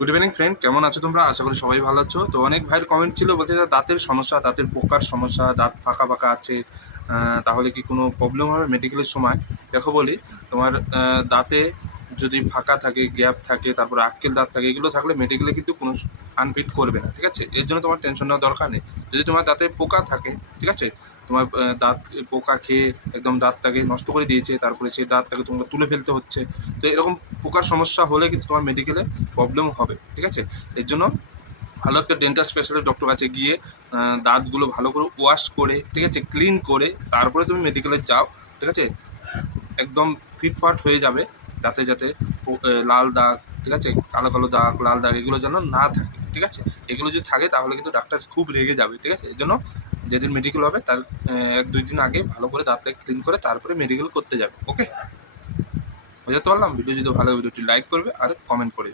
Good evening friend কেমন আছো তোমরা? আশা করি সবাই ভালো আছো। তো অনেক ভাইয়ের কমেন্ট ছিল বলতে দাঁতের সমস্যা, দাঁতের পোকার সমস্যা, দাঁত ফাঁকা ফাঁকা আছে তাহলে কি কোনো প্রবলেম হবে মেডিকেলের সময়? দেখো বলি, তোমার দাঁতে যদি ফাঁকা থাকে, গ্যাপ থাকে, তারপর আক্কেল দাঁত থাকে, এগুলো থাকলে মেডিকেলে কিন্তু কোনো আনফিট করবে না, ঠিক আছে? এর জন্য তোমার টেনশন নেওয়ার দরকার নেই। যদি তোমার দাঁতে পোকা থাকে, ঠিক আছে? তোমার দাঁত পোকা খেয়ে একদম দাঁতটাকে নষ্ট করে দিয়েছে, তারপরে সেই দাঁতটাকে তোমাকে তুলে ফেলতে হচ্ছে, তো এরকম পোকার সমস্যা হলে কিন্তু তোমার মেডিকেলে প্রবলেম হবে, ঠিক আছে? এর জন্য ভালো একটা ডেন্টাল স্পেশালিস্ট ডক্টর কাছে গিয়ে দাঁতগুলো ভালো করে ওয়াশ করে, ঠিক আছে? ক্লিন করে, তারপরে তুমি মেডিকেলে যাও, ঠিক আছে? একদম ফিটফাট হয়ে যাবে যাতে যাতে লাল দাগ, ঠিক আছে? কালো কালো দাগ, লাল দাগ, এগুলো যেন না থাকে, ঠিক আছে? এগুলো যদি থাকে, তাহলে কিন্তু ডাক্তার খুব রেগে যাবে, ঠিক আছে? এই জন্য যেদিন মেডিকেল হবে, তার এক দুই দিন আগে ভালো করে দাঁতটা ক্লিন করে তারপরে মেডিকেল করতে যাবে ওকে বোঝাতে পারলাম? ভিডিও যদি ভালো ভিডিওটি লাইক করবে আর কমেন্ট করে